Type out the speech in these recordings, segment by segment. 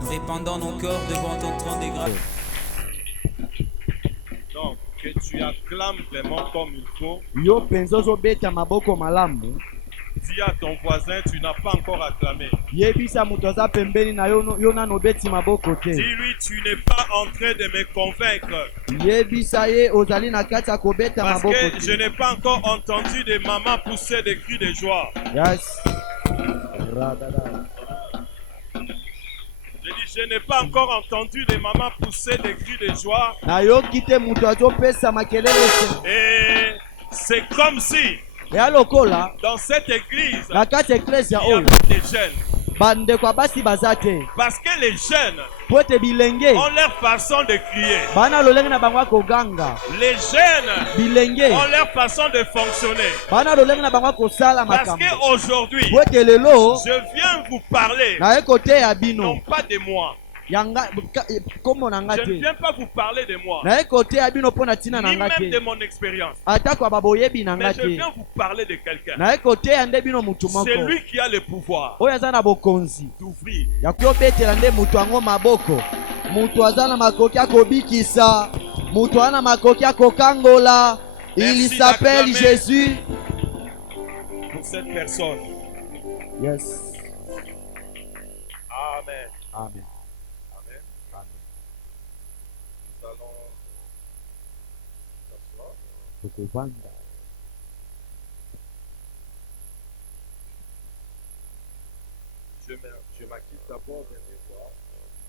Nous répandons nos corps devant ton trône de grâce. Donc, que tu acclames vraiment comme il faut. Yo penzozo beta maboko malamu. Dis à ton voisin, tu n'as pas encore acclamé. Yebisa mutoza pembeni na yo nano beti maboko te. Dis-lui, tu n'es pas en train de me convaincre. Yebisa ye ozali na kati ya kobeta Parce maboko que te. je n'ai pas encore entendu des mamans pousser des cris de joie. Yes. Je dis, je n'ai pas encore entendu des mamans pousser des cris de joie. Na yo kite muto azopesa makelele. Et c'est comme si Ya lokola dans cette église, na kati eklezia il y oyo avait des jeunes. bandeko basi bazate. Parce que les jeunes Po ete bilenge ont leur façon de crier. bana lolenge na bango koganga. Les jeunes Bilenge ont leur façon de fonctionner. bana lolenge na bango kosala Parce makambo. qu'aujourd'hui, Po ete lelo je viens vous parler, na ekote ya bino non pas de moi. yanga kombo na Je ne ngate. viens pas vous parler de moi, Na ekote ya bino pona tina na ni même de ngate. mon expérience. Atako baboyebi na Mais je ngate. viens vous parler de quelqu'un. Na ekote ya nde bino mutu moko. C'est lui qui a le pouvoir Oyo aza na bokonzi d'ouvrir. ya kuyobetela nde mutu yango maboko. Mutu aza na makoki ya kobikisa. Mutu aza na makoki ya kokangola. Il Merci s'appelle d'acclamer. Jésus. Pour cette personne. Yes. Amen. Amen. Amen. Amen. Nous allons s'asseoir. Tukuvanda. Je m'acquitte d'abord d'un devoir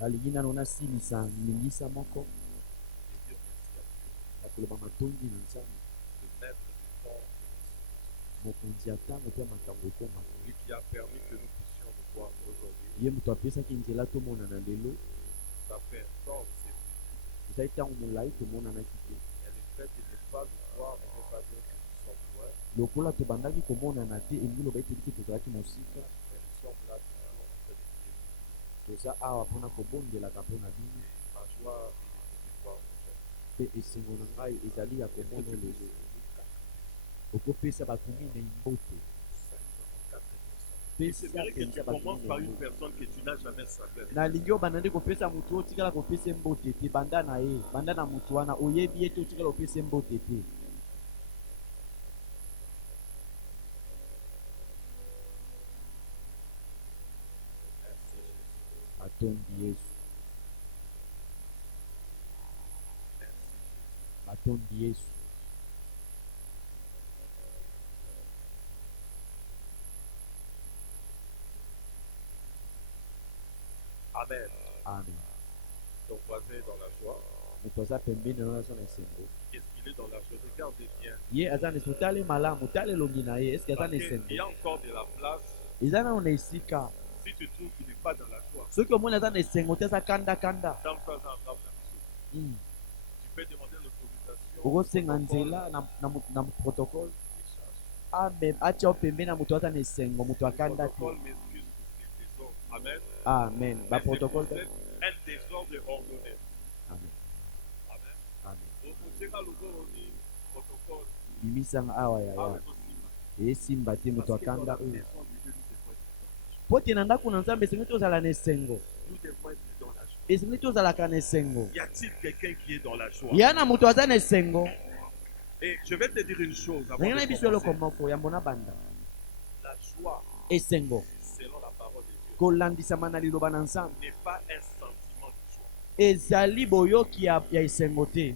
Alingi nano nasilisa ningisa moko. de dire merci à Dieu Ya koloba matondi na nzambe. de mettre du temps. Mokonzi ya ntango mpe makambo ekoma. Lui qui a permis que nous puissions nous voir aujourd'hui. Ye moto apesaki nzela tomonana lelo. Ça fait un temps que c'est fini. Ezali ntango molai tomonanaki te. Et le fait de ne pas nous voir ne veut pas dire que nous sommes loin, Lokola tobandaki komonana te elingi loba ete liki tozalaki mosika. mais nous sommes là toujours en train de prier. Toza awa mpona kobondelaka mpona bino. Ma joie est de te voir aujourd'hui. Mpe esengo na ngai ezali ya Est-ce que komona tu peux lelo. soutenir Okopesa bato minei mbote. 4 personnes? Et Pesa c'est vrai que tu mpenza bato commences par une minei. personne que tu n'as jamais saluée. nalingi obanda nde kopesa motu oyo otikala kopesa mbote te banda na ye banda na motu wana oyebi ete otikala kopesa mbote te. Merci Jésus. Batondi Yesu, Merci Jésus. batondi Yesu. Amen. Amen. Ton voisin est dans la joie. Moto aza pembeni na aza na esengo. Est-ce qu'il est dans la joie? Regardez bien. Ye aza na esengo, tala malamu tala elongi na ye eske aza Parce na qu'il y esengo. a encore de la place. eza nano na esika. Si tu trouves qu'il n'est pas dans la joie, soki omoni aza na esengo te aza kanda. dans un ensemble, tu peux demander l'autorisation. okosenga nzela na protocole. Amen. Acha pembeni na moto aza na esengo moto Le akanda te. protocole m'excuse pour ces désordres. Amen. Amen. Mais Baprotocole. c'est peut-être un désordre ordonné. Amen. Amen. Amen. Donc, on sait qu'à l'ouvrir, on dit protocole. bimisanga awa ya Ah, ya mais aussi, esimba te moto parce que dans akanda la oyo maison de Dieu, nous devons être dans po te na ndako na nzambe esengi tozala na esengo. la joie. Nous devons être dans la joie. esengi tozalaka na esengo. Y a-t-il quelqu'un qui est dans la joie? ya na moto aza na esengo. Et je vais te dire une chose avant ndenge na de biso eloko commencer. moko yambo na banda La joie, esengo selon la parole de Dieu, kolandisama na liloba na nzambe n'est pas un sentiment de joie. ezali boyoki ya esengo te. Et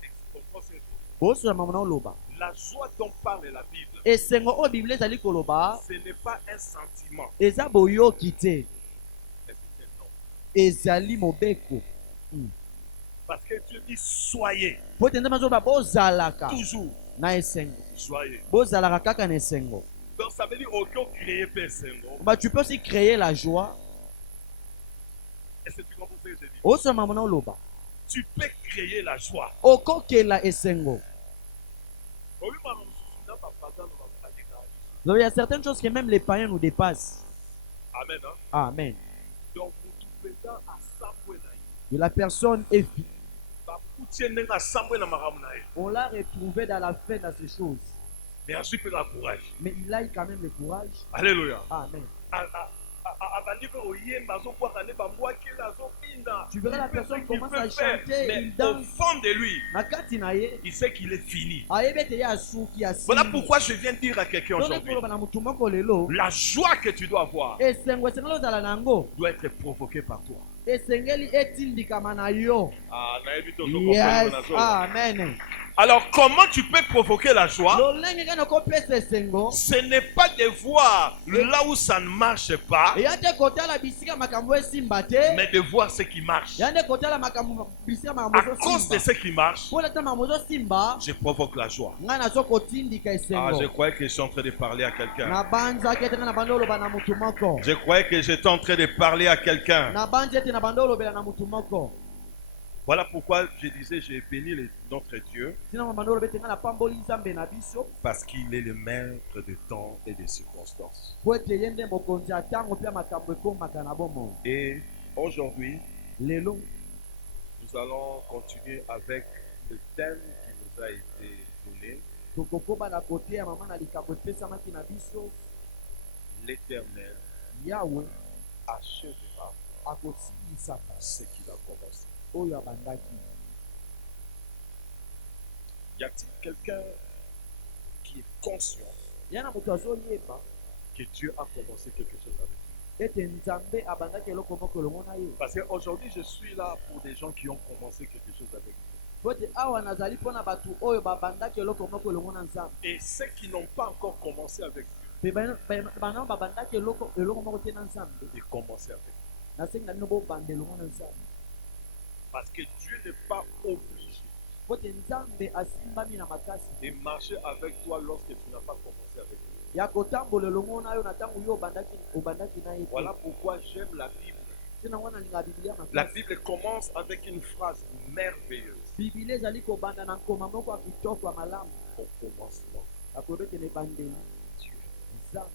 tu comprends cette chose? bosolama mona oloba La joie dont parle la Bible, esengo oyo biblia ezali koloba ce n'est pas un sentiment, eza boyoki te, mais c'est un nom. ezali mobeko. Parce que Dieu dit soyez po te nzambe azoba bozalaka toujours na esengo, joyeux. bozalaka kaka na esengo. Donc ça veut dire aucun créé personne. Bah, tu peux aussi créer la joie. Est-ce que tu comprends ce que je dis? Osolama mona oloba Tu peux créer la joie. okokela esengo. Oui, maman, je suis dans ma pardon, on va me faire des grâces. Donc il y a certaines choses que même les païens nous dépassent. Amen. Hein? Amen. Donc, vous pouvez dans à 100 points. De la personne tie ndenge asambwe na makambo na ye. On l'a retrouvé dans la fin de ces choses. Mais azwi mpe na courage. Mais il a eu quand même le courage. Alléluia. Amen. Abandi mpe koyemba azobwaka nde bambwakela azobina. Tu verras la personne commence à faire. chanter, Mais il au danse. fond de lui, Nakati na ye, il sait qu'il est fini. ayebete ye asuki asili. Voilà pourquoi je viens dire à quelqu'un Donc, aujourd'hui, koloba na mutu moko lelo, la joie que tu dois avoir esengo esengeli ozala nango, doit être provoquée par toi. esengeli etindikama na yo. Ah, nayebi to Yes, amen. alors, comment tu peux provoquer la joie? Lolenge kano kopesa esengo, Ce n'est pas de voir là où ça ne marche pas, eyate kotala bisika makambo esimba te, mais de voir ce qui marche. yande kotala makambo bisika makambo À cause de ezosimba. ce qui marche, Mpo na makambo ezosimba, je provoque la joie. ngai nazo kotindika Ah, esengo. je croyais que je suis en train de parler à quelqu'un. Nabanzaki ete ngai na bando oloba na mutu moko. Je croyais que j'étais en train de parler à quelqu'un. Nabanzi ete na bando olobela na mutu moko. Voilà pourquoi je disais, j'ai béni notre Dieu, Tina na bando olobete ngai napamboli nzambe na biso, parce qu'il est le maître de temps et des circonstances. po ete ye nde mokonzi ya ntango mpe ya makambo ekomaka na bomoi. Et aujourd'hui, Lelo nous allons continuer avec le thème qui nous a été donné, tokokoba na kote ya mama na likambo epesamaki na biso. l'Éternel Yawe achèvera akosilisaka ce qu'il a commencé. oyo abandaki. Y a-t-il quelqu'un qui est conscient Ya na moto azoyeba que Dieu a commencé quelque chose avec lui? ete nzambe abandaki eloko moko elongo na ye. Parce qu'aujourd'hui, je suis là pour des gens qui ont commencé quelque chose avec lui. Po ete awa nazali mpo na bato oyo babandaki eloko moko elongo na nzambe. Et ceux qui n'ont pas encore commencé avec Dieu, Mpe banao babandaki eloko moko te na nzambe, de commencer avec lui. nasengi na bino bobanda elongo na nzambe. Parce que Dieu n'est pas obligé Po ete nzambe asimbami na makasi de marcher avec toi lorsque tu n'as pas commencé avec lui. ya kotambola elongo na yo na ntango yo obandaki na ye te. Voilà pourquoi j'aime la Bible. Tina wana linga Biblia La makasi. Bible commence avec une phrase merveilleuse. Biblia ezali kobanda na nkoma moko ya kitoko ya malamu. Au commencement, Akoyeba ete na ebandeli Dieu. nzambe.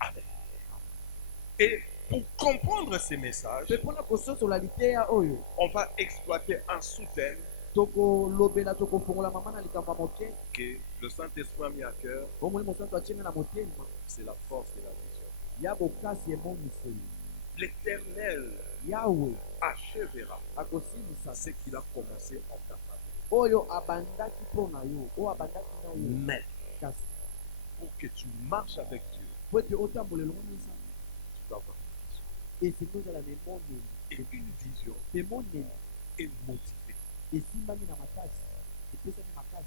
Amen. Et pour comprendre ces messages, Mpe mpona kososola liteya oyo on va exploiter un sous-thème tokolobela tokofongola mama na likambo ya moke que le Saint-Esprit a mis à cœur, omoni mosantu atienga na motema c'est la force de la vision. ya bokasi emoniseli. L'Éternel Yawe achèvera akosilisa ce qu'il a commencé en ta faveur. oyo abandaki mpo na yo, oyo abandaki na yo. Mais Kasi pour que tu marches avec Dieu, po ete otambola elongo na nzambe, tu dois avoir une vision. esengi ozala na emoneli. Et une vision Emoneli est motivée. esimbami na makasi, epesami makasi.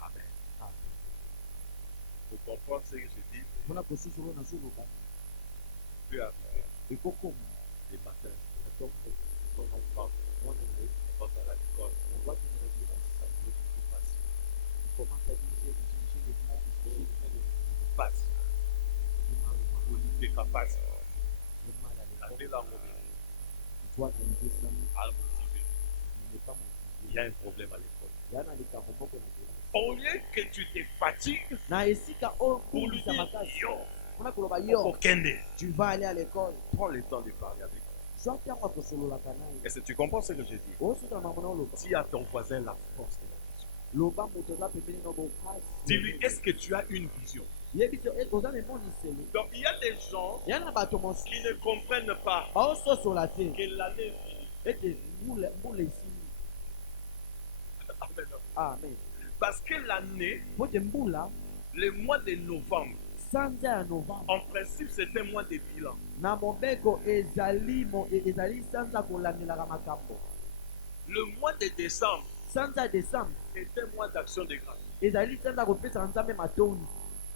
Amen. Pour comprendre ce que je dis, mpona kososola oyo nazoloba peut arriver ekokoma le matin, na ntongo ton enfant mwana na ye rentre à l'école, ovakende na bilasi ça veut tout passer. commence à diriger le monde, Passe. du mal, Olivier Kapas, le mal à l'école. André Lamobé, Tu dois analyser ça, à motiver. il n'est pas Il motivé. y a un problème à l'école. Yana likambo moko na bilasi. Au lieu que tu te fatigues Na esika oyo pour lui kulisa dire, makasi yo, mpona koloba yo Okende, tu vas aller à l'école, prends le temps de parler avec lui. zwa ntango akosololaka na ye. Est-ce que tu comprends ce que je dis? osoka mambo na oloba Dis à ton voisin la force de la vision. loba moto aza pembeni na bokasi. Dis-lui, est-ce que tu as une vision? yebi te oza na emoniseli. Donc il y a des gens ya na bato mosusu qui ne comprennent pas baososola te que l'année finit. ete mbula esili. Amen. Amen. Parce que l'année, po te mbula le mois de novembre, sanza ya novembre en principe, c'est un mois de bilan. na mobeko ezali sanza kolandelaka makambo. Le mois de décembre sanza ya décembre est un mois d'action de grâce. ezali sanza kopesaka nzambe matondi.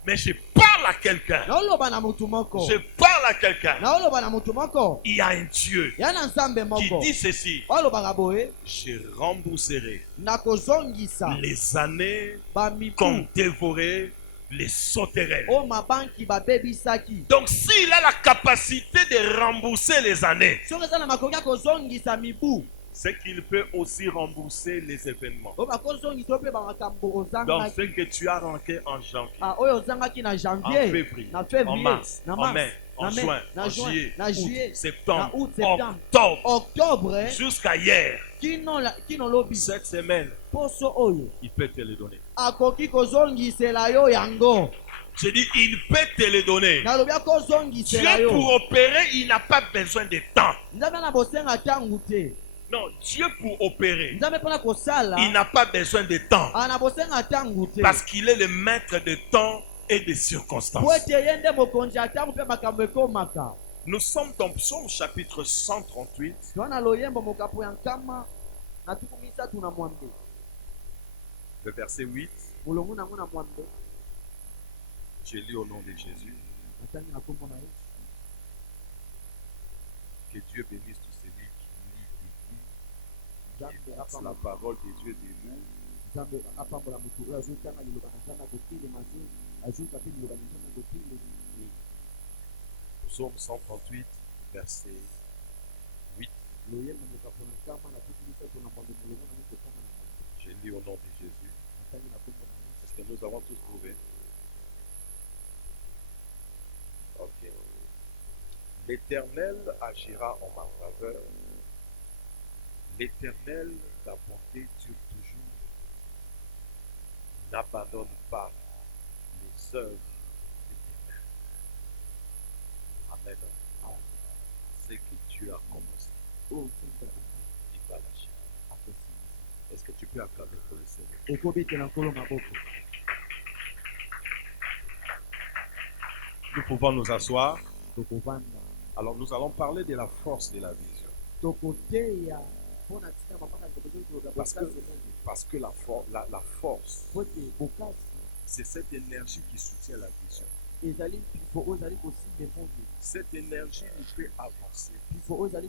Mais je parle à quelqu'un. naoloba na motu moko Je parle à quelqu'un. naoloba na motu moko Il y a un Dieu ya na nzambe qui moko dit ceci. olobaka boye Je rembourserai nakozongisa les années bamibu qu'ont dévoré les sauterelles. oyo mabanki babebisaki. Donc s'il a la capacité de rembourser les années, soki eza na makoki ya kozongisa mibu c'est qu'il peut aussi rembourser les événements. oyo bakozongisa oyo mpe bamakambo Donc, ozangaki. ce que tu as manqué en janvier, Oyo ozangaki na en janvier, février, na en février, mars, na en mars, mai, en na mai, juin, na en juin, juillet, na juillet, août, septembre, na août, septembre, octobre, octobre, jusqu'à hier, kino lobi, cette semaine, poso oyo il peut te le donner. akoki kozongisela yo yango. Je dis, il peut te le donner. Nalobi akozongisela Dieu, yo. pour opérer, il n'a pas besoin de temps. Nzambe na bosenga ntango te. Non, Dieu, pour opérer, Nzambe mpona kosala il n'a pas besoin de temps. ana bosenga ntango te. Parce qu'il est le maître de temps et de Po circonstances. ete ye nde mokonzi ya ntango mpe makambo ekomaka. Nous sommes dans Psaume chapitre 138, toza na loyembo mokapo ya nkama na tuku misatu na mwambe, le verset 8. molongo nango na mwambe. Je lis au nom de Jésus. Natangi na kombo na Yesu. Que Dieu bénisse tout celui qui lit et dit, Nzambe qui passe la apambola parole de Dieu debout. Nzambe apambola moto oyo azotanga liloba na Nzambe akotelema te, azoyoka mpe liloba na Nzambe akotelema. Psaume 138, verset 8. loyembo mokapo na nkama na tuku misatu na mwambe, molongo nango kokama na mwambe. Je lis au nom de Jésus. Natangi na kombo na Yesu. Est-ce que nous avons tous trouvé? Ok. L'Éternel agira en ma faveur. L'Éternel, ta bonté dure toujours. N'abandonne pas les œuvres de tes mains. Amen. Ce que Dieu a commencé, Oyo Nzambe il va l'achever. akosilisa. Est-ce que tu peux acclamer pour le Seigneur? Ekobetela nkolo maboko. Nous pouvons nous asseoir. Tokovanda. Alors nous allons parler de la force de la vision. Tokoteya mpona ntina mama na tokozoli koloba Parce que, bokasi emongi. parce que la force, Po ete bokasi c'est cette énergie qui soutient la vision. ezali mpifo oyo ezali kosimba emongi. Cette énergie nous fait avancer Mpifo oyo ezali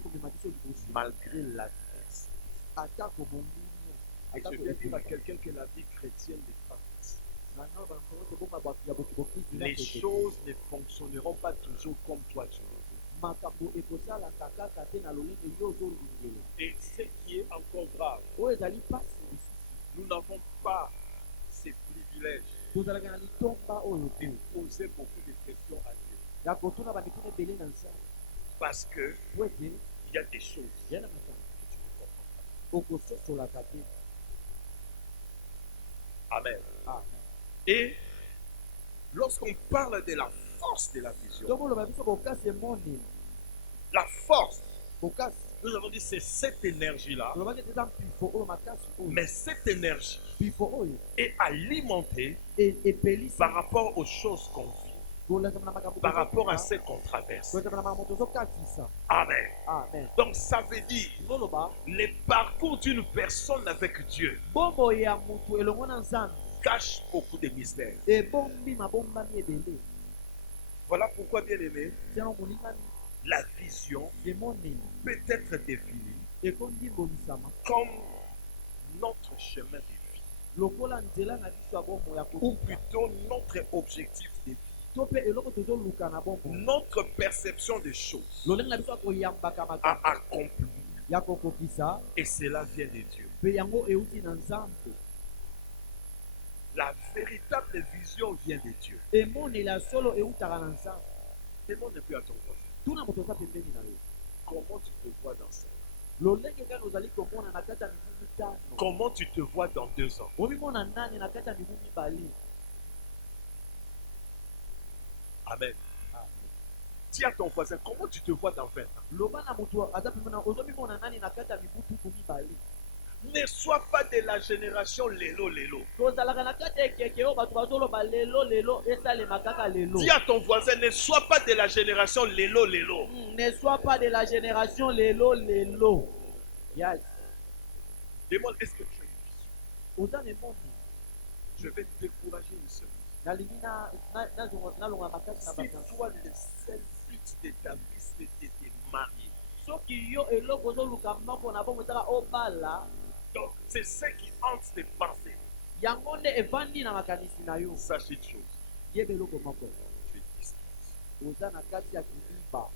komema biso liboso malgré l'adversité. atako mongunia. Et je viens dire à quelqu'un que la vie chrétienne n'est pas facile. Les choses ne fonctionneront pas toujours comme toi tu veux. makambo ekosalaka kaka te na lolenge yo ozolingela. Et ce qui est encore grave, Oyo ezali mpasi lisusu. nous n'avons pas ces privilèges tozalaka na litomba oyo de te poser beaucoup de questions à Dieu. ya kotuna bamituna ebele na nzambe. Parce que Po ete il y a des choses ya na makambo que tu ne comprends pas. okososolaka te. Amen. Amen. Et lorsqu'on parle de la force de la vision, tokoloba biso bokasi emoneli. la force, Bokasi nous avons dit c'est cette énergie-là, tolobaki ete eza mpifo oyo makasi oyo. mais cette énergie Mpifo oyo est alimentée epelisi par rapport aux choses qu'on vit, kolazama na makambo par rapport à ce qu'on traverse. kolazama na makambo tozokatisa. Amen. Amen. Donc ça veut dire toloba le parcours d'une personne avec Dieu bombo ya motu elongo na nzambe cache beaucoup de mystères. ebombi mabombami ebele. Voilà pourquoi, bien aimé, tiano molingani la vision emoneli peut être définie ekondimbolisama comme notre chemin de vie, lokola nzela na biso ya bombo ya ou kokufa plutôt notre objectif de vie, to mpe eloko tozoluka na bombo notre perception des choses lolenge na biso ya koyambaka à makambo accomplir. ya kokokisa Et cela vient de Dieu. mpe yango euti na nzambe. La véritable vision vient de Dieu. emoneli ya solo eutaka na nzambe. Demande un peu à ton voisin. tuna moto oza pembeni na yo Comment tu te vois dans 5 ans? lolenge kaka ozali komona na kati ya mibu mitano, Comment tu te vois dans 2 ans? omimona nani na kati ya mibu mibale. Amen. Dis à ton voisin, comment tu te vois dans 20 ans? loba na moto aza pembeni na ozomimona nani na kati ya mibu tuku mibale. Ne sois pas de la génération lelo lelo. tozalaka na kati ya ekeke oyo bato bazoloba lelo lelo esalema kaka lelo. Dis à ton voisin, ne sois pas de la génération lelo lelo. Ne sois pas de la génération lelo lelo. Yes. Demande, est-ce que tu as une vision? oza nemoni Je vais te décourager une seule. nalingi nalonga makasi na Si bakansi. toi, le seul but de ta vie, c'est de te marier. soki yo eloko ozoluka moko na bongo ezaka obala, Donc, c'est ce qui hante tes pensées. yango nde evandi na makanisi na yo. Sache une chose, yeba eloko moko, tu es discret. oza na kati ya kiliba.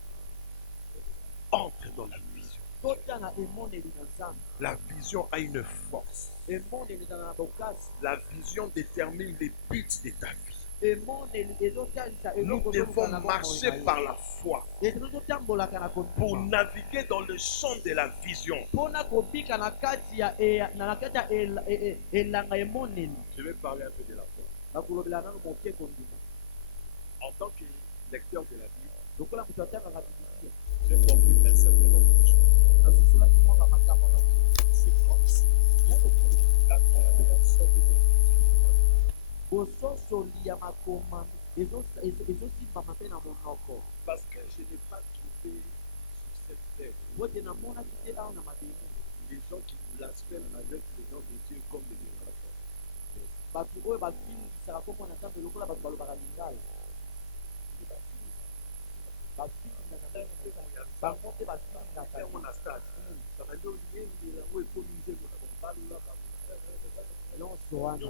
Entre dans la vision. totya emoneli na nzambe. La vision a une force. Emoneli ezala na bokasi. La vision détermine les buts de ta vie. Emoneli ezotalisa Nous eloko devons marcher par la foi totambolaka na pour kondima naviguer dans le champ de la vision. mpona kobika na kati ya elanga emoneli. Je vais parler un peu de la foi. nakolobela nano moke kondima. En tant que lecteur de la Bible, lokola moto atangaka bibilia j'ai compris un certain nombre de choses. nasusolaki mwa bamakambo na C'est comme si la compréhension de bososoli ya makomami ezosimbama mpe na monoko. parce que je n'ai pas trouvé sur cette terre bote namonaki te awa na mabele des gens qui blasphèment avec le nom de Dieu comme des déclarations. bato oyo bafingisaka kombo na nzambe lokola bato balobaka lingala. bafingaka bango mpe bafingaka Mon stade, ça va dire qu'il y a un peu de nyonso wana.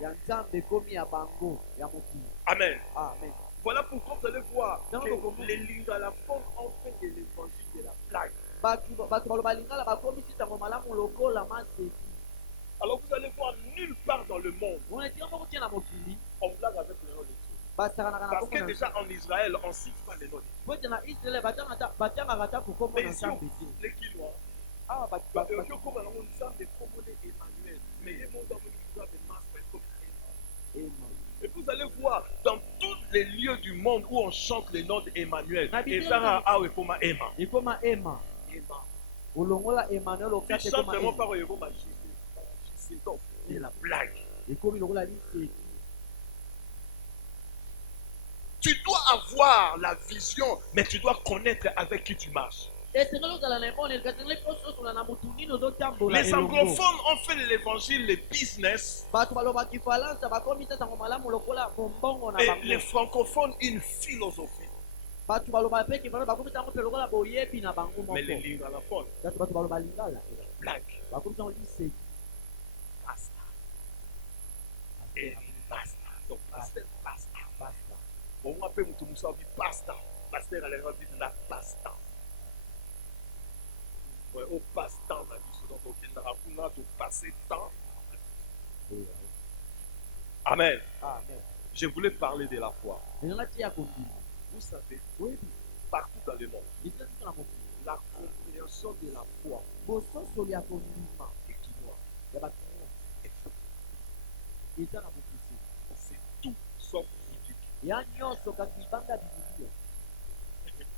ya nzambe ekomi ya bango ya mokili. Amen. Amen. Voilà pourquoi vous allez voir Non, que non, les lingalaphons ont fait de l'évangile de la blague. bato baloba lingala bakomisi ntango malamu lokola maseki. Alors vous allez voir nulle part dans le monde monetika moko tie na mokili on blague avec le nom de Dieu. basakanaka na Parce kombo que na déjà en Israël, on ne cite pas le nom de Dieu. po ete na israele batiangaka ta kokombo Mais na ici, on nzambe te. les Kinois, awa comme on dit ça, des commonés Emmanuel. Mais ils vont dans le masque comme Emmanuel. Et vous allez voir, dans tous les lieux du monde où on chante le nom d'Emmanuel, et ça a Emma. ekoma ema Emma. olongola emmanuel Tu okate chantes ekoma vraiment ema par Yehova c'est de la blague. ekomi lokola liseki. Tu dois avoir la vision, mais tu dois connaître avec qui tu marches. esengeli ozala na emoneli kasi engeli mpo ososola na motu nini ozotambola Les elongo. anglophones ont fait de l'évangile le business, bato balobaki falansa bakomisa ntango malamu lokola bombongo na et bango. les francophones une philosophie. bato baloba mpe kifana bakomisa yango mpe lokola boyebi na bango Mais les moko. lingalaphones, kasi bato baloba lingala blague, bakomisa yango liseki. basta. Et basta. Donc, pasteur, basta. basta On m'appelle Moutoumoussa, on dit basta. Pasteur, elle a dit la basta. Ouais, au passe-temps, on a dit ce dont on a passé temps. Amen. amen. Je voulais parler de la foi. ezanga tia kondima Vous savez, oyebi partout dans le monde, esika na mokili la compréhension de la foi bososoli ya kondima est quinoa. ya bato eza na mokili C'est tout sauf biblique. ya nyonso kasi libanga ya bibilia.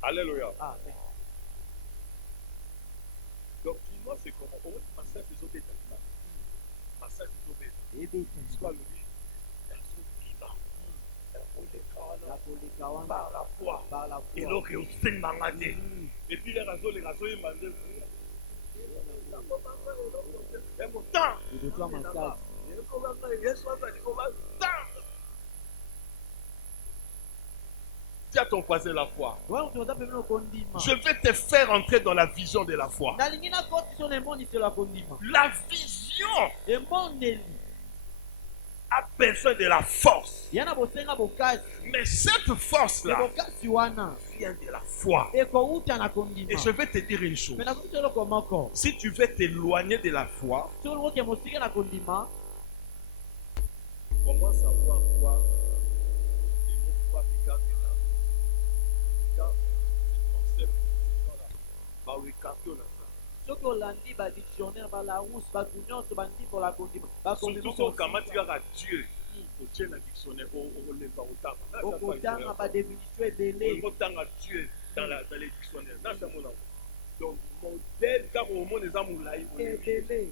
Alléluia. amen. Donc, quinoa, c'est comment? On va passer des autres états. Passer des autres états. ebeti Soit le dit, la soukima. nakoleka wana Par la foi. bala Et donc, au sein de Mangate. Et puis, les réseaux, ils mandent. Et mon temps. edotwa makasi Dis à ton voisin la foi. wana moto oza pembeni okondima Je vais te faire entrer dans la vision de la foi. nalingi nakotisa na emoniselo ya kondima. La vision emoneli a besoin de la force. ya na bosenga bokasi Mais cette me force-là bokasi wana vient de la foi. ekouta na kondima. Et je vais te dire une chose. me nakomisa eloko moko Si tu veux t'éloigner de la foi, soki olingi oke mosika na kondima commence à voir foi. Et non foi regarde là. Regarde ce concept. Bah oui, carton là. soki olandi badictionnaire balarousse bato nyonso bandimbola kondima Surtout si on commence à Dieu. Au Dieu dans le dictionnaire, on lève pas autant. okotanga badéfinition ebele Autant à Dieu dans les dictionnaires. Là, c'est mon nom. Donc, modèle, quand au monde des amours là, ebele.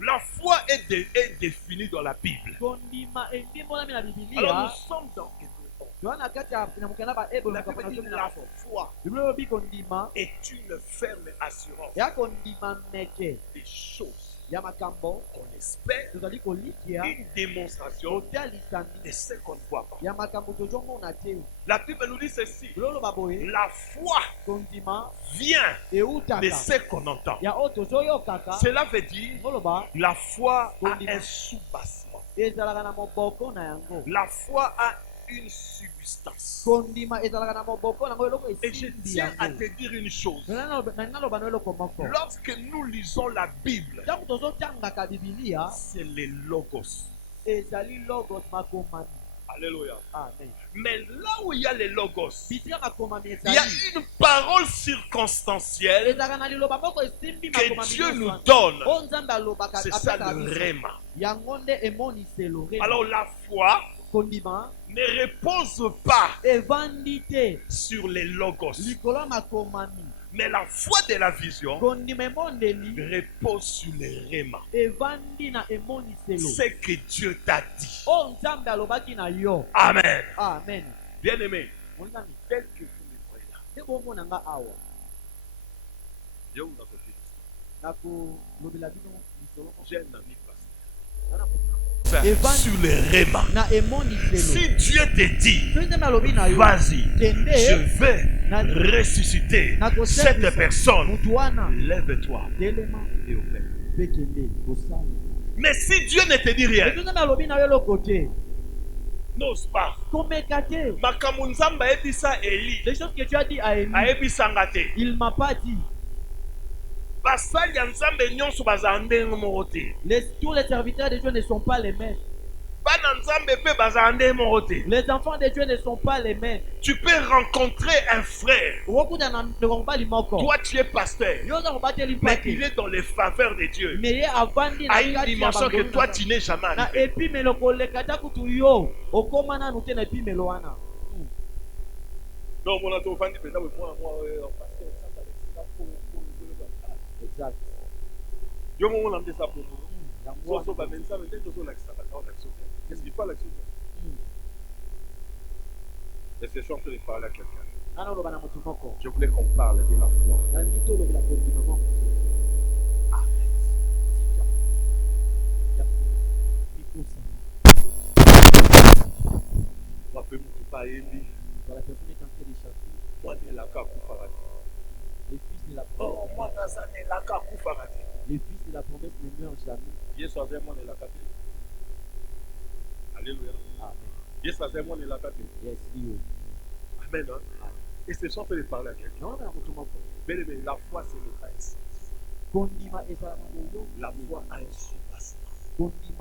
la foi est définie dans la Bible. kondima endimbolami na Alors, bibilia nous sommes dans quelque chose. toza na kati ya na mokanda baebolo La Bible dit la foi biblia oyobi kondima est une ferme assurance ya kondima meke des choses ya makambo qu'on espère, tozali kolikia une démonstration kotia lisani de ce qu'on ne voit pas. ya makambo tozomona te. La Bible nous dit ceci. biblia oloba boye La foi kondima vient de eutaka ce qu'on entend. ya oyo tozoyokaka. Cela veut dire oloba la foi a un sous-bassement. ezalaka na moboko na yango. La foi a une substance. Kondima ezalaka na moboko nango eloko Et je esimbi tiens à yango. te dire une chose. Naloba na eloko moko. Lorsque nous lisons la Bible, Ntango tozotangaka bibilia c'est les logos. ezali logos makomami. Alléluia. Amen. Mais là où il y a les logos, Bitika makomami il y a ezali. une parole circonstancielle Ezalaka na liloba moko esimbi que makomami. Dieu nous nyonso. donne. O Nzambe alobaka C'est ça apesaka le biso. réma. Yango nde emoniselo rema. Alors la foi Kondima ne repose pas evandi te sur les logos. likolo ya makomami. Mais la foi de la vision Kondima emondeli repose sur les réma. evandi na emoniselo. Ce que Dieu t'a dit. O Nzambe alobaki na yo. Amen. Amen. Bien-aimé, Molingami, tel que vous me voyez là, nde bomona nga awa Dieu vous a confié. nakolobela bino lisolo J'ai un ami pasteur. wana mokili. Enfin, sur les réma. na emoniselo. Si Dieu te dit, soki Nzambe alobi na yo vas-y, je kende vais ressusciter cette personne. mutu wana Lève-toi telema et opère. mpe kende kosala. Mais si Dieu ne te dit rien, soki Nzambe alobi na yo eloko te n'ose pas. komeka te. Makambo Nzambe ayebisa Eli, Les choses que tu as dit à Élie, ayebisanga te. il m'a pas dit. Basali ya Nzambe nyonso bazala ndenge moko te. Tous les serviteurs de Dieu ne sont pas les mêmes. Bana Nzambe mpe bazala ndenge moko te. Les enfants de Dieu ne sont pas les mêmes. Tu peux rencontrer un frère. Toi, tu es pasteur. Mais il est dans les faveurs de Dieu. À une dimension que toi, tu n'es jamais arrivé. Donc, mon enfant, Exact. Dieu m'a dit ça pour vous. Qu'est-ce qu'il faut l'action? Laissez-moi te parler à quelqu'un. Je voulais qu'on parle de la foi. Rappelez-moi pas Élie. Moi, je Les fils de la oh, promesse. moi, je la Les fils de la promesse ne meurent jamais. Yesu azemo ne lakati. Alléluia. Amen. Yesu azemo ne lakati. Yes, you. Amen. Hein? Et c'est ça, on peut les parler à quelqu'un. Non, mais Mais la foi, c'est le pas essence. La foi a un soubassement. Donc, si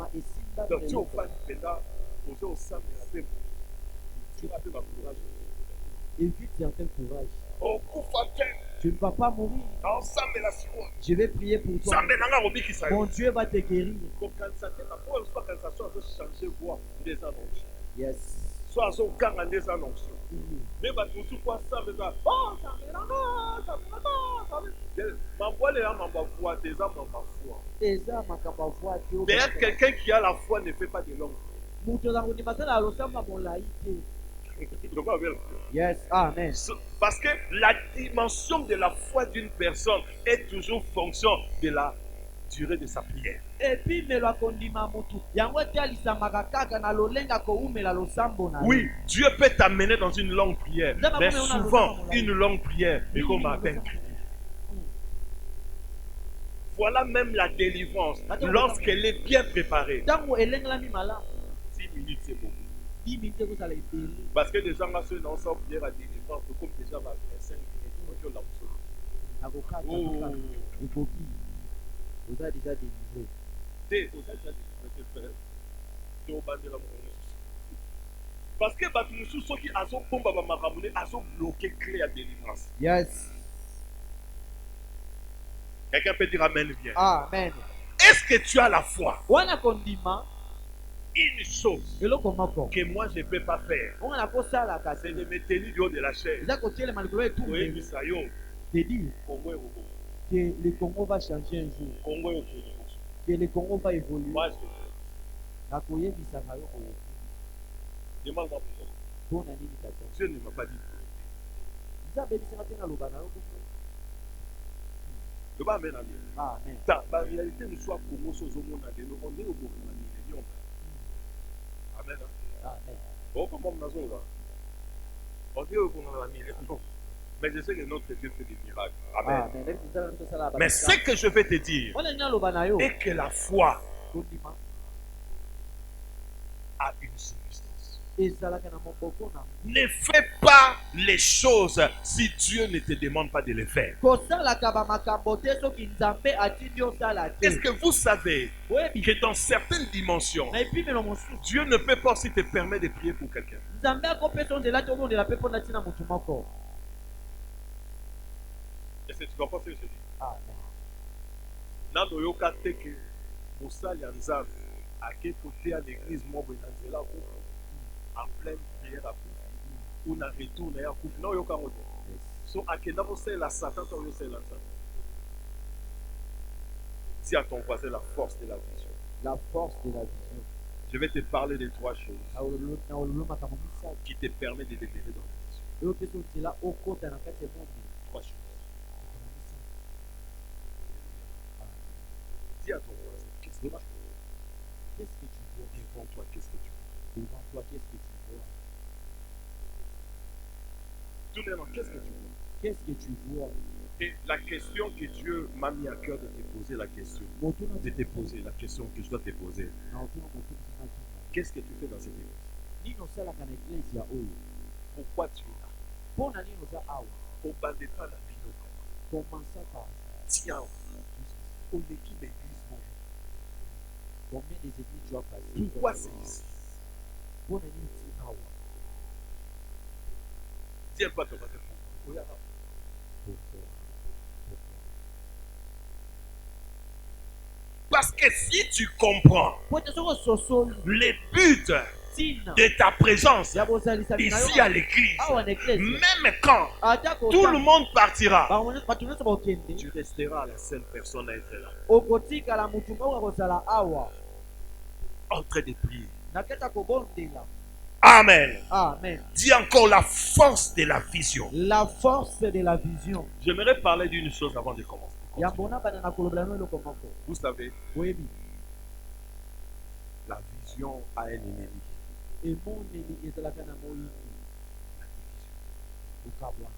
on fait une pédale, on fait au sang de la paix. Tu vas faire ma courage. Évite certains courage. Oh, Koufaten. Tu ne vas pas mourir. Ensemble, la foi. Je vais prier pour toi. Ensemble, la robi qui s'arrête. Mon Dieu va te guérir. Donc, quand ça fait la foi, soit quand ça soit changer voix des annonces. Yes. Soit à son gang en des annonces. Mais va tout quoi ça mais ça oh ça me l'a ça m'envoie les âmes en foi des âmes en foi. D'ailleurs quelqu'un qui a la foi ne fait pas de langue. Yes, amen. Parce que la dimension de la foi d'une personne est toujours fonction de la durée de sa prière. Oui, Dieu peut t'amener dans une longue prière, mais souvent une longue prière est comme un pain. Voilà même la délivrance lorsqu'elle est bien préparée. 10 minutes c'est beaucoup. Parce que des gens là, ceux dans sa prière à délivrance, comme déjà 25 minutes, oh. Vous avez déjà délivré. Parce que ceux qui ont bloqué clé à délivrance. Yes. Quelqu'un peut dire Amen, bien. Amen. Est-ce que tu as la foi? Une chose que moi je ne peux pas faire, c'est de me tenir du haut de la chaise. Oui, de dire que le Congo va changer un jour. Que le Congo va évoluer. Moi, demande-moi pourquoi. Dieu ne m'a pas dit. Le bas amène à Dieu. La réalité ne soit Congo sans au monde à Dieu. On est au Congo. Amen. Amen. Oh, comment on a ça? On est au Congo. Mais je sais que notre Dieu fait des miracles. Amen. Mais ce que je vais te dire est que la foi subsistance. ezalaka na moboko na Ne fais pas les choses si Dieu ne te demande pas de les faire. kosalaka bamakambo te soki nzambe atindi osala te. Est-ce que vous savez oyebi que dans certaines dimensions, na epimelo mosusu Dieu ne peut pas aussi te permettre de prier pour quelqu'un? nzambe akopesa nzela te obondela mpe mpo na ntina motu moko. Est-ce que tu comprends ce que je dis? Amen. Nano yoka teke mosali ya nzambe ake kote à l'église moko na nzela kufi en pleine prière akufi ou na retour na ya kufi na oyoka ngo te. So akenda kosalela Satan to oyosalela nzambe. Dis à ton voisin la force de la vision. La force de la vision. Je vais te parler de trois choses na ololo makambo misato qui te permettent de demeurer dans la vision. oyo opesa nzela okota na kati ya monde. Trois choses. Makambo misato. Dis à ton voisin, qu'est-ce que tu vois? Qu'est-ce que tu vois Devant toi, qu'est-ce que tu vois? devant toi? Qu'est-ce que tu vois? Tout le monde, qu'est-ce que tu vois? Qu'est-ce que tu vois? Et la question que Dieu m'a mis à cœur de te poser, la question, de te poser, la question que je dois te poser, qu'est-ce que tu fais dans cette église? nini osalaka na eglise ya oyo? Pourquoi tu es là? mpo na nini oza awa? Obande pas la vie. Commença par Tiens, au l'équipe d'église, combien des églises tu as passé? pourquoi c'est ici? mpo na nini ti awa? Dis pas ton voisin pourquoi. Pourquoi? Parce que si tu comprends po te soko sosoli le but ntina de ta présence ya bozalisami na ici yo à l'église, awa na eglise même quand ata tout le monde partira, bato nyonso bakokende tu resteras la seule personne à être là, okotikala mutu moko akozala awa en train de prier. na kati ya kobondela. Amen. Amen. Dis encore la force de la vision. La force de la vision. J'aimerais parler d'une chose avant de commencer. yambona bana na kolobela no eloko moko. Vous savez, oyebi la vision a un ennemi. emoneli ezalaka na moyini okabwana.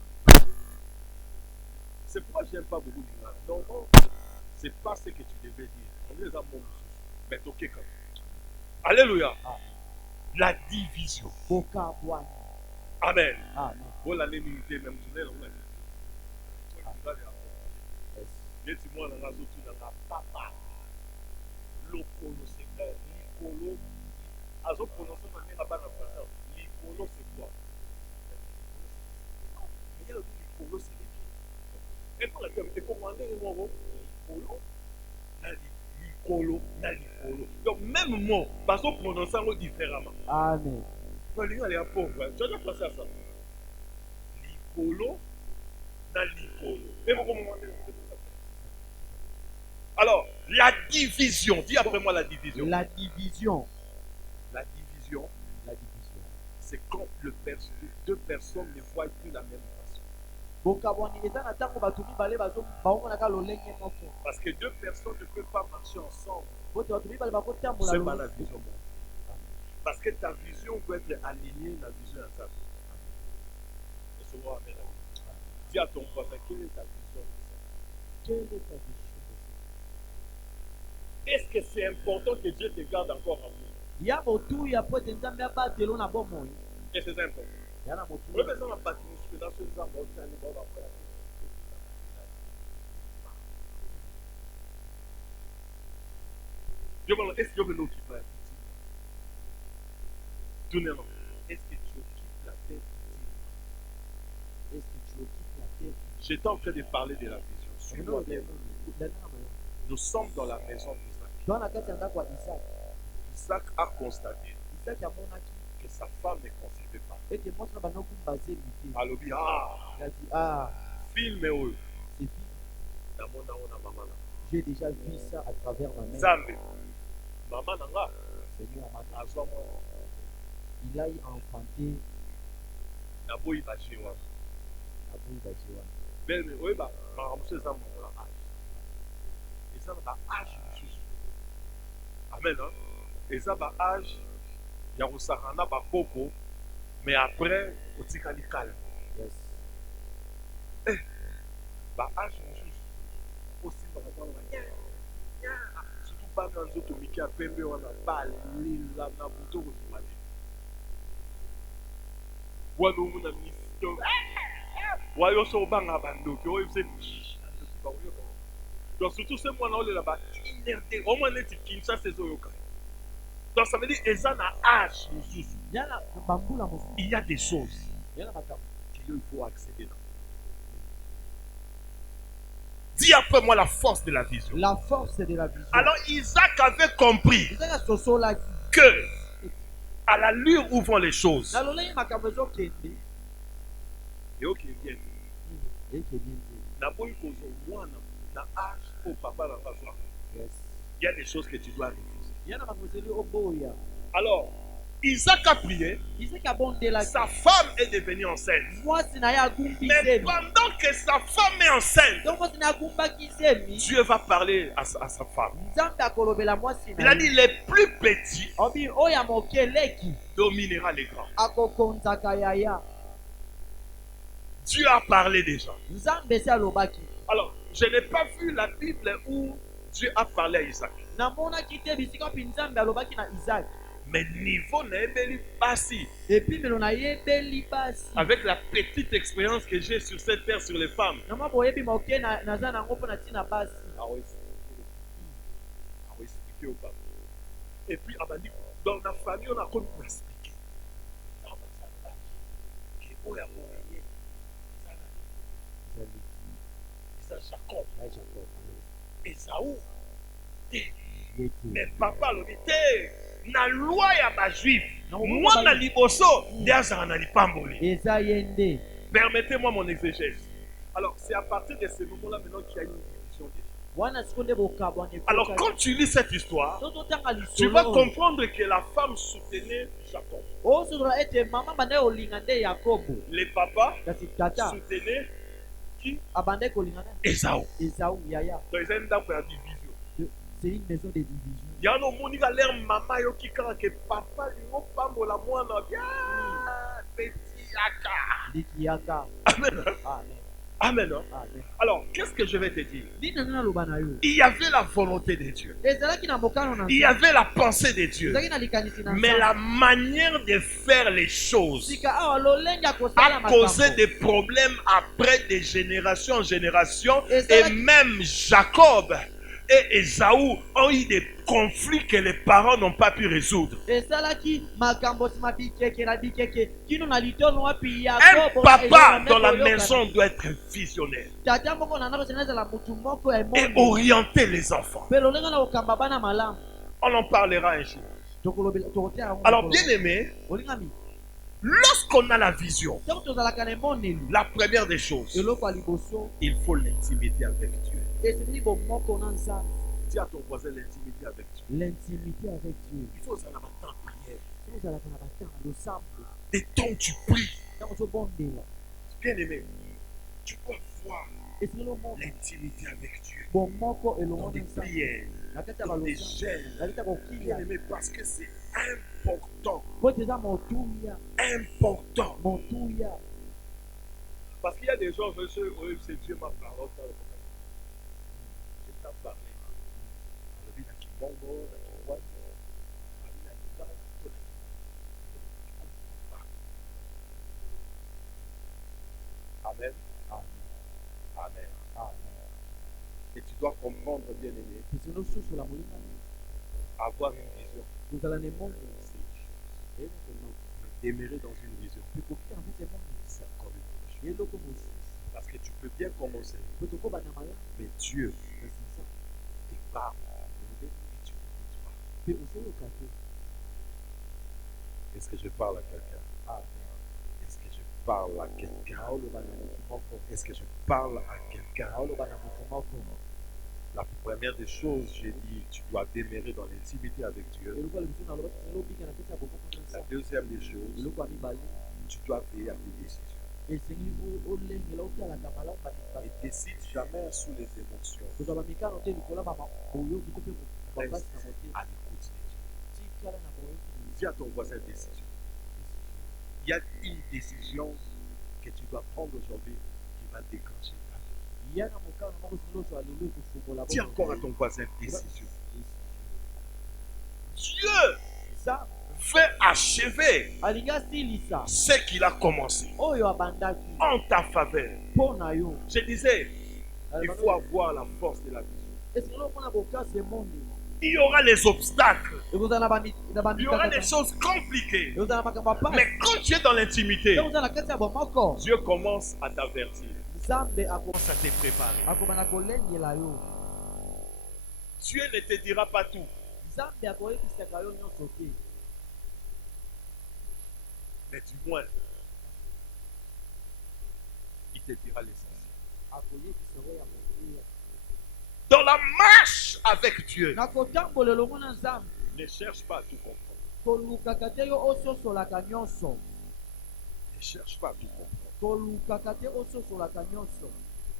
C'est pourquoi j'aime pas beaucoup dire non, non, c'est pas ce que tu devais dire. On est dans mon mais ok quand même. Alléluia. La division. Okabwana. Amen. Amen. Bon l'année militaire même tu n'es là. Et tu moi dans la zone tu n'as pas lokolo c'est quoi? Likolo. Azo prononcer manière à bas en français. Likolo c'est quoi? Mais le likolo c'est les pieds. Et pour la terme et commander le mot likolo na likolo na likolo. Donc même mot bazo prononcer le différemment. Amen. Quand les gens les pauvres, tu as déjà pensé à ça? Likolo na likolo. Et vous commandez alors, la division, dis après moi la division. La division. La division, La division. c'est quand deux personnes ne voient plus la même façon. Bokabwani eza na tango bato mibale baomonaka lolenge moko. Parce que deux personnes ne peuvent pas marcher ensemble. Bote bato mibale bakotambola C'est pas la vision. Parce que ta vision doit être alignée à la vision de ta vie. Et ce mot amène. Dis à ton voisin, quelle est ta vision? Quelle est ta vision? Est-ce que c'est important que Dieu te garde encore en vie? Ya motuya po ete nzambe abatelo na bomoi. Et c'est important. Ya na Vous motuya. avez besoin de bâtir une dans ce genre de Dieu me est-ce que Dieu veut l'occuper? Donnez-moi. Est-ce que tu occupes la terre? Est-ce que tu occupes la terre? J'étais en train de parler de la vision. Suis-moi bien. Nous sommes dans la maison d'Isaac. Dans la kati ya ndako ya Isaac. Isaac a constaté Isaac amonaki que sa femme ne concevait pas. ete mwasi na banoki bazeli te. Alobi, Kasi ah, filme oyo. c'est fini. Namona ona mama na. J'ai déjà vu ça à travers ma mère. Zambe. Mama nanga. Seigneur m'a Azwa mwana. il a enfanté Naboyi bache wana. na boyi bajiwa. Belle oyeba makambo eza mongola age. Eza na ba age mosusu. Amen. Hein? Eza ba age ya kosaka na bakoko mais après otikali kala. Yes. Ba age mosusu osimba na bana surtout bana nzoto mike ya pembe wana balela na buto kondima te. wana omona mission wayo so obanga bandoki oyo se donc surtout ce mwana olela ba inerte au moins neti Kinshasa ezoyoka. Donc ça veut dire eza na âge mosusu yana bambula mosusu il y a des choses yana makambo qu'il faut accéder dans. Dis après moi la force de la vision. la force de la vision. Alors Isaac avait compris Isaka sosolaki que à l'allure où vont les choses, na lolenge makambo ezokende et ok bien, ekende na boyi kozo mwana na âge au papa na bazwa. yes Il y a des choses que tu dois refuser. yana makambo ezeli oboya. Alors Isaac a prié, Isaka abondelaki sa femme est devenue enceinte. mwasi na ye agumbi Mais zemi pendant que sa femme est enceinte, donc mwasi na ye agumbaki zemi Dieu va parler à sa femme. nzambe akolobela mwasi Il na a ye dit les plus petits obi oyo ya moke eleki dominera les grands. akokonzaka yaya. Dieu a parlé déjà. Nzambe esi alobaki Alors, je n'ai pas vu la Bible où Dieu a parlé à Isaac. namonaki te bisika mpi nzambe alobaki na Isaac Mais niveau n'a ebeli basi. epimelo nayebeli basi Avec la petite expérience que j'ai sur cette terre sur les femmes. na mwa boyebi moke naza nango mpo na ntina basi Ah oui, expliquer au papa. Et puis, abandi, dans la famille, on a comme expliqué. Jacob, Esaú. Mais papa alobi te na loi ya bajuif mwana liboso nde azala na lipamboli. eza ye nde. Permettez-moi mon exégèse. Alors, c'est à partir de ce moment-là maintenant qu'il y a une division déjà. wana siko nde bokabwana Alors, quand tu lis cette histoire, tototanga tu vas lisolo comprendre que la femme soutenait Jacob. osotola ete mama bande kolinga nde yakobo Les papas kasi tata soutenaient qui? abande kolinga nde Esaú. Esaú yaya. Donc, ils ont une date pour la division. C'est une maison de division. Il y a un moment où l'air maman yo qui quand que papa lui mo pambo la mwana bien petit yaka. Likiyaka. Amen. Amen. Amen. Hein? Amen. Alors, qu'est-ce que je vais te dire? Nina nana loba na yo. Il y avait la volonté de Dieu. Ezalaki na mokano na Il y avait la pensée de Dieu. ezalaki na likanisi na Mais la manière de faire les choses sika awa lolenge akosala a causé makambo des problèmes après de génération en génération. Et Et ça- même Jacob et Esaú ont eu des conflits que les parents n'ont pas pu résoudre. esalaki makambo nsima bikeke na bikeke kino na litono wapi Un yakobo papa dans la maison doit être visionnaire tata moko na ndako sena ezala mutu moko ya et emondo orienter les enfants. mpe lolenge na kokamba bana malamu On en parlera un jour. tokotia yango Alors, mokolo. bien aimé, olingami lorsqu'on a la vision, ntango tozalaka na emoneli la première des choses, eloko ya liboso il faut l'intimité avec Dieu. esengeli bomoko na nzambe. Dis à ton voisin l'intimité avec Dieu. L'intimité avec Dieu. Il faut avoir un temps de prière. soki ozalaka na batanga losambo Des temps où tu pries. ntango ozobondela Bien aimé, tu dois voir esengeli omona l'intimité avec Dieu. bomoko elongo Dans na des nzambe prières, na kati ya dans des balosambo gènes. na kati ya Bien kokilia aimé, parce que c'est important. po ete eza motuya Important. motuya. Parce qu'il y a des gens, monsieur, oui, c'est Dieu ma parole. Je t'en parlé. Alors, il y a qui bongo, il y a qui oiseau. Il y a qui dans tout. Amen. Amen. Amen. Et tu dois comprendre, bien aimé, esengeli ososola molingani avoir une vision. kozala na emondo C'est une chose. Demeurer dans une vision, mpe kokita na kati ya emondo c'est encore une autre chose. eloko mosusu Parce que tu peux bien commencer, mpe tokobana malamu mais Dieu kasi nzambe te parle et tu n'écoutes pas. mpe ozoyoka te. Est-ce que je parle à quelqu'un? Est-ce que je parle à quelqu'un? aoloba na motu moko Est-ce que je parle à quelqu'un? aoloba na motu moko. La première des choses, j'ai dit, tu dois demeurer dans l'intimité avec Dieu. eloko ya liboso nalobaki ezali obika na kati ya bomoko na La nzambe. deuxième des choses, eloko ya mibale tu dois veiller à tes décisions. esengeli olengela otalaka malamu Et bamibale décide jamais sous les émotions. kozwa bamikano te likolo ya boyoki to mpe bapasi na Reste motema à l'écoute de Dieu. tikala na boyoki. Dis à ton voisin décision. Il y a une décision que tu dois prendre aujourd'hui qui va déclencher ta vie. ya na mokano moko esengeli ozwa lelo ekofungola Dis encore à ton voisin décision. Dieu nzambe fait achever alingi asilisa ce qu'il a commencé oyo abandaki en ta faveur. mpo na yo. Je disais, il faut avoir la force de la vision. esengeli omona bokasi emondi Il y aura les obstacles, ekozala na il y aura des bamikakata choses compliquées. ekozala na makambo apasi Mais quand tu es dans l'intimité, ekozala na kati ya bomoko Dieu commence à t'avertir, nzambe commence à te préparer. akobana kolengela yo. Dieu ne te dira pas tout, nzambe akoyebisaka yo nyonso te, mais du moins, il te dira l'essentiel. akoyebisa yo ya mokuya. Dans la marche avec Dieu, na kotambola elongo na nzambe ne cherche pas à tout comprendre. kolukaka te yo ososolaka nyonso, Ne cherche pas à tout comprendre. kolukaka te ososolaka nyonso.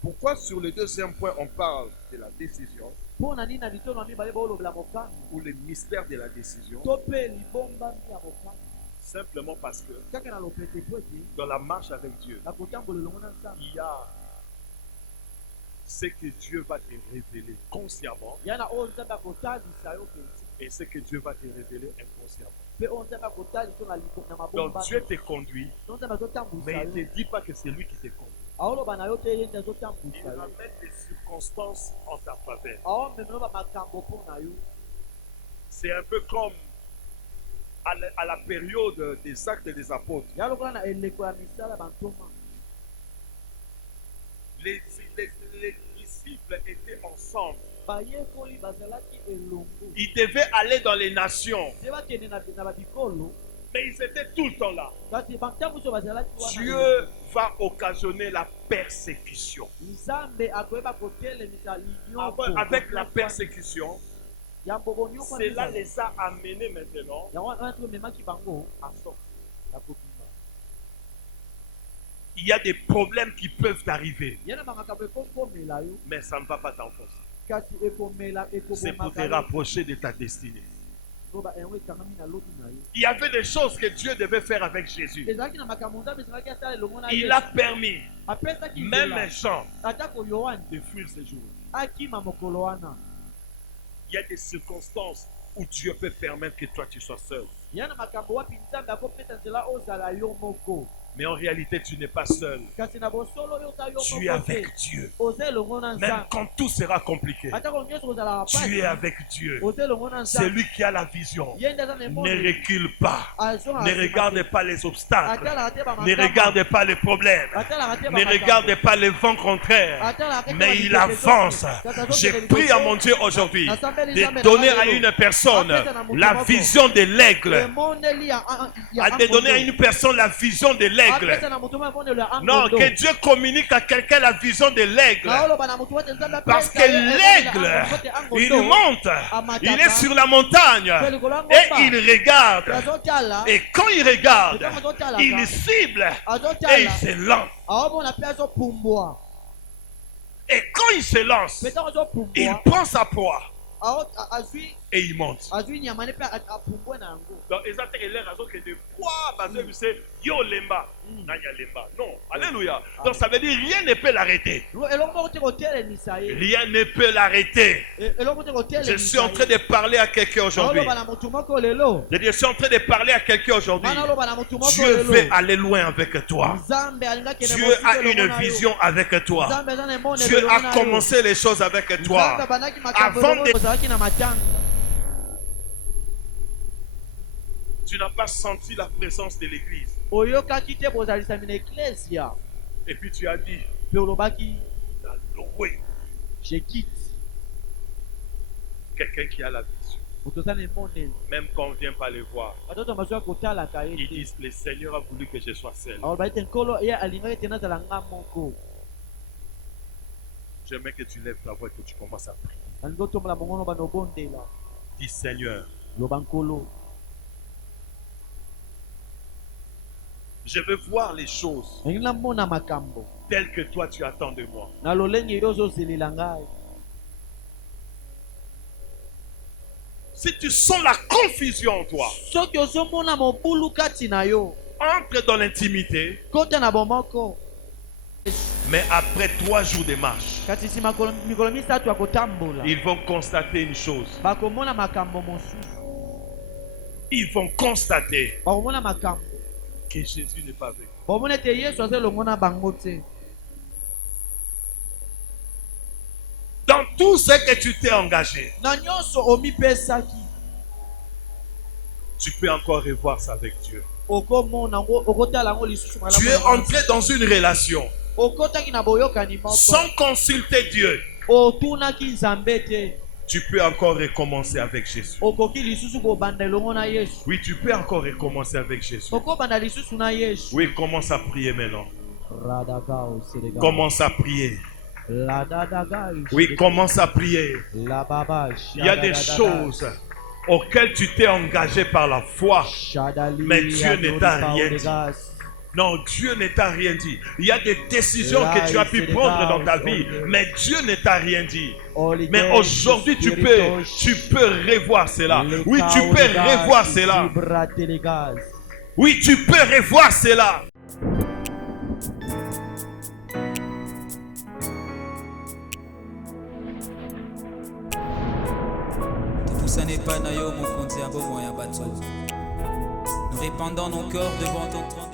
Pourquoi sur le deuxième point on parle de la décision mpo na nini na bitono ya mibale baolobela mokano ou le mystère de la décision? to mpe libombami ya mokano? Simplement parce que kaka na lopete po ete dans la marche avec Dieu, na kotambola elongo na nzambe il y a ce que Dieu va te révéler consciemment ya na oyo nzambe akotalisa yo penza et ce que Dieu va te révéler inconsciemment. mpe oyo nzambe akotalisa yo na Donc mabomba. Dieu te conduit, no nzambe azotambwisa mais il ne yo te dit pas que c'est lui qui te conduit. aoloba na yo te ye nde Il azotambwisa yo ramène des circonstances en ta faveur. aomemelo bamakambo mpo na yo. C'est un peu comme à la période des actes des apôtres. ya lokola na eleko ya misala bantoma Les disciples étaient ensemble. bayekoli bazalaki elongo Ils devaient aller dans les nations, te bakende na babikolo mais ils étaient tout le temps là. kasi bantango so bazalaki wana Dieu va occasionner la persécution. nzambe akoyeba kotelemisa linyoko Avec la persécution, ya mbobo nyoko cela les a amenés maintenant yango wana to memaki bango à sortir. ya kobima. Il y a des problèmes qui peuvent arriver, ya na bamakambo ekokomela yo mais ça ne va pas t'enfoncer. kasi ekomela C'est pour te ekobomaka rapprocher de ta destinée. loba yango ekangami na lobi na yo. Il y avait des choses que Dieu devait faire avec Jésus. ezalaki na makambo nzambe ezalaki asala elongo na Il a permis, apesaki même nzela Jean, atako yohane de fuir ces jours. akima mokolo wana. Il y a des circonstances où Dieu peut permettre que toi tu sois seul. ya na makambo wapi nzambe akopesa nzela ozala yo moko, Mais en réalité, tu n'es pas seul. kasi na bosolo yo oza yo Tu es moko te, avec Dieu. oza elongo na Même nzambe. quand tout sera compliqué, atako nyonso kozala tu es avec Dieu. oza elongo na C'est nzambe. lui qui a la vision. ye nde aza na Ne emoni recule pas. azonga Ne na nsima regarde te. pas les obstacles. atalaka te Ne bamakambo, regarde pas les problèmes. atalaka te Ne bamakambo, regarde pas les vents contraires. atalaka te Mais il bamitekeso. avance. Kasi azokende J'ai liboso. pris à mon Dieu aujourd'hui Nasambeli nzambe de na donner ngai à lelo. une personne la vision de l'aigle. Emoneli ya De donner à une personne la vision de l'aigle. apesa na moto moko emonelo ya Non, angondo. que Dieu communique à quelqu'un la vision de l'aigle. naoloba na moto wote nzambe Parce apesa que ye emonelo ya l'aigle, angondo. il monte, il est sur la montagne et il regarde. azotala Et quand il regarde, il cible et il azotala se lance. aomona mpe azopumbwa Et quand il se lance, peta il azopumbwa prend sa proie azwi et il monte. nyama ne mpe apumbwe na yango. Donc, exactement, il est de poids basé sur ce yo lemba. Nanya lemba. Non, alléluia. Donc, ça veut dire rien ne peut l'arrêter. elongo moko te kotelemisa ye. Rien ne peut l'arrêter. elongo te kotelemisa Je suis en train de parler à quelqu'un aujourd'hui. naoloba na motu moko lelo. Je suis en train de parler à quelqu'un aujourd'hui. Nga naoloba na motu moko Dieu lelo. veut aller loin avec toi. nzambe alinga kende Dieu mosika a elongo une na yo. vision avec toi. nzambe aza na emonelo Dieu elongo a na yo. commencé les choses avec nzambe toi. abandaki makambo Avant elongo de- ozalaki na matanga. Tu n'as pas senti la présence de l'église. oyokaki te bozalisami na eklesia Et puis tu as dit, mpe olobaki tu as loué je quitte. quelqu'un qui a la vision. moto oza na emonelo Même quand on ne vient pas les voir, batoto bazwa kotalaka ye ils te. disent, le Seigneur a voulu que je sois seul. aloba ete nkolo ye alingaki te nazala nga moko. J'aimerais que tu lèves ta voix et que tu commences à prier. alingi otombola mongono bana obondela Dis, Seigneur, loba nkolo je veux voir les choses nalingi namona makambo telles que toi tu attends de moi. na lolenge yo ozozelela ngai. Si tu sens la confusion en toi, soki ozomona mobulu kati na yo entre dans l'intimité, kota na bomoko. mais après 3 jours de marche, kasi nsima mikolo misato ya kotambola ils vont constater une chose. bakomona makambo mosusu. ils vont constater bakomona makambo que Jésus n'est pas avec eux. bomona ete yesu aza elongo na bango te. Dans tout ce que tu t'es engagé, Na nyonso omipesaki tu peux encore revoir ça avec Dieu. okomona yango okotala yango lisusu Tu es entré dans une relation okotaki na boyokani moko sans consulter Dieu. otunaki nzambe te Tu peux encore recommencer avec Jésus. okoki lisusu kobanda elongo na yesu Oui, tu peux encore recommencer avec Jésus. okobanda lisusu na yesu. Oui, commence à prier maintenant. Radaka oselega. Commence à prier. La dadaga. Oui, commence à prier. La baba. Il y a des choses auxquelles tu t'es engagé par la foi. Mais Dieu ne t'a rien dit. Non, Dieu ne t'a rien dit. Il y a des décisions que tu as pu prendre dans ta vie, mais Dieu ne t'a rien dit. Mais aujourd'hui, tu peux revoir cela. Oui, tu peux revoir cela. Oui, tu peux revoir cela. Ça n'est pas nayo mokonzi ya bomoi ya bato. Nous répandons nos cœurs devant ton trône.